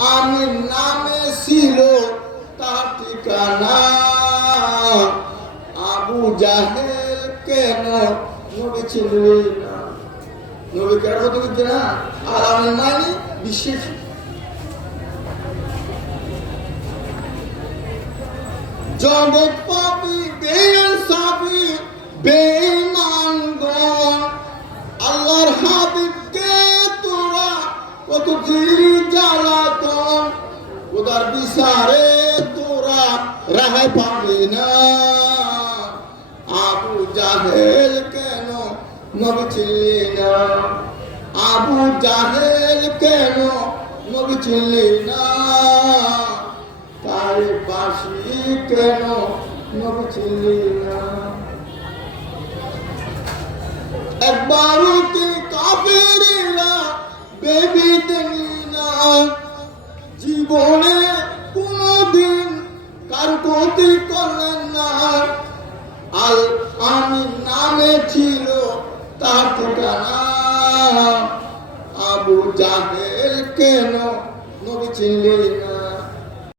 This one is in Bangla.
আমি নামে ছিল তার ঠিকানা। আবু জাহেল কেন? নবী ছিলেন না। নবী কেন না? আর আমি বিশেষ। জগৎ পাপি বেয়ান কত জ্বালাতন ওদার বিচারে তোরা রাহাই পাবি না। আবু জাহেল কেন নবী ছিলি না? আবু জাহেল কেন নবী ছিলি না? তার বাসি কেন নবী ছিলি না? একবারও কি কাফেরেরা বেবিতে আমি ছিল তার আবু জাহেল কেন নবী চিনলেন না?